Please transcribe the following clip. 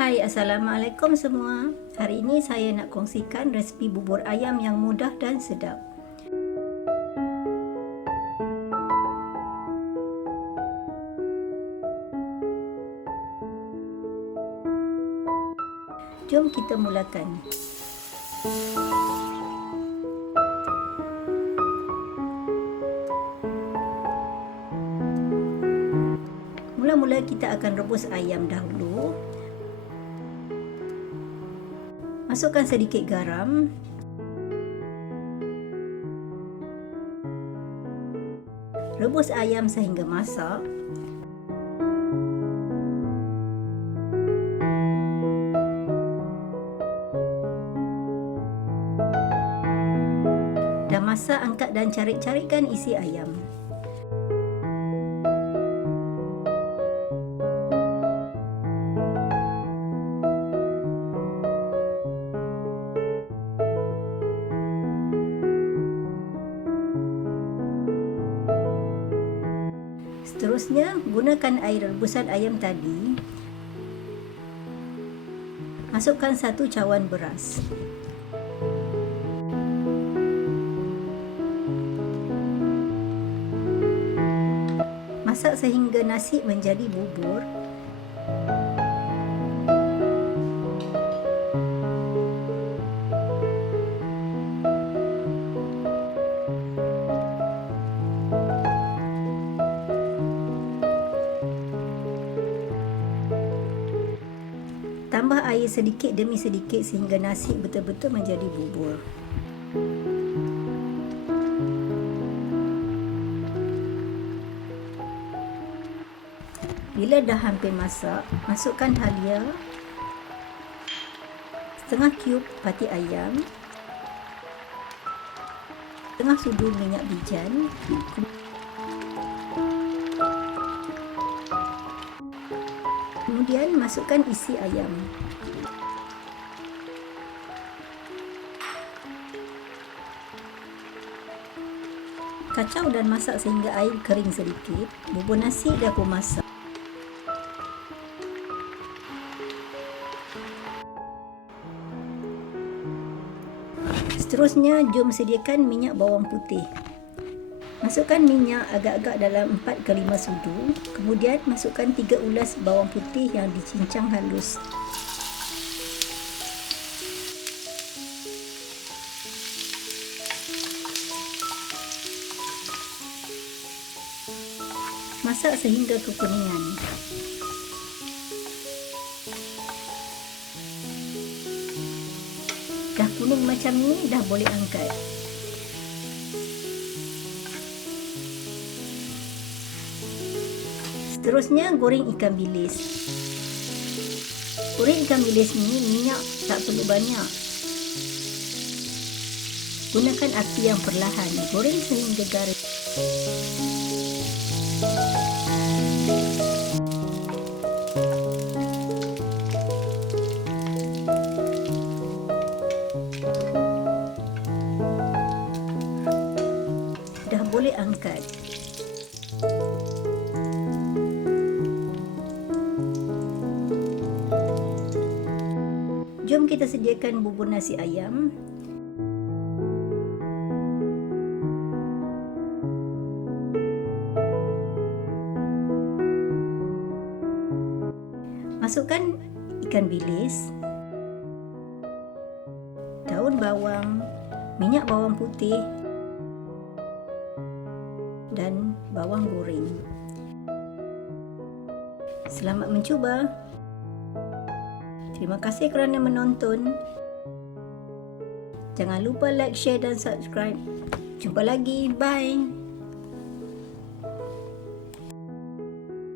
Hai, Assalamualaikum semua. Hari ini saya nak kongsikan resipi bubur ayam yang mudah dan sedap. Jom kita mulakan. Mula-mula kita akan rebus ayam dahulu. Masukkan sedikit garam. Rebus ayam sehingga masak. Dah masak, angkat dan carik-carikkan isi ayam. Seterusnya, gunakan air rebusan ayam tadi. Masukkan satu cawan beras. Masak sehingga nasi menjadi bubur. Tambah air sedikit demi sedikit sehingga nasi betul-betul menjadi bubur. Bila dah hampir masak, masukkan halia, setengah cube pati ayam, setengah sudu minyak bijan, Kemudian masukkan isi ayam. Kacau dan masak sehingga air kering sedikit. Bubur nasi dah pun masak. Seterusnya, jom sediakan minyak bawang putih. Masukkan minyak agak-agak dalam 4 ke 5 sudu. Kemudian masukkan 3 ulas bawang putih yang dicincang halus. Masak sehingga kekuningan. Dah kuning macam ni, dah boleh angkat. Seterusnya goreng ikan bilis. Goreng ikan bilis ni minyak tak perlu banyak. Gunakan api yang perlahan. Goreng sehingga garing. Dah boleh angkat. Jom kita sediakan bubur nasi ayam. Masukkan ikan bilis, daun bawang, minyak bawang putih dan bawang goreng. Selamat mencuba. Terima kasih kerana menonton. Jangan lupa like, share dan subscribe. Jumpa lagi. Bye.